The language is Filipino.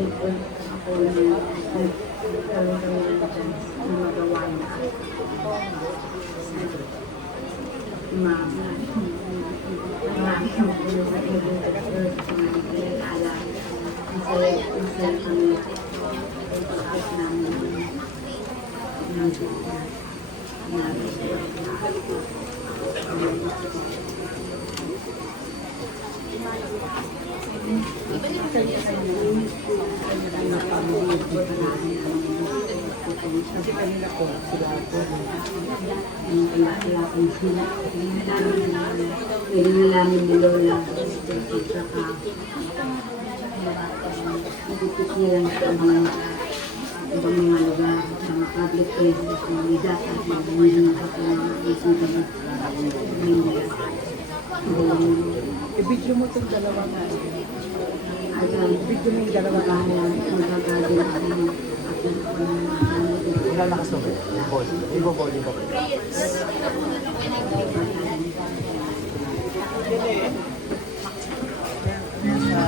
thankful ako na nagkaroon kami ng chance na magawa niya. Marami yung puno sa ibang doctors, mga nagkakala. Masaya kami pagkakit namin ng kasi kanina ko sila ako kailangan sila pwede nalamin ni Lola saka nagtitikilan sa ibang mga lugar sa mga public places na may dapat magandang nakakalaisipan i-video mo itong dalawa na i-video mo yung dalawa na magagawin Lalakas na po. Ibo-ball.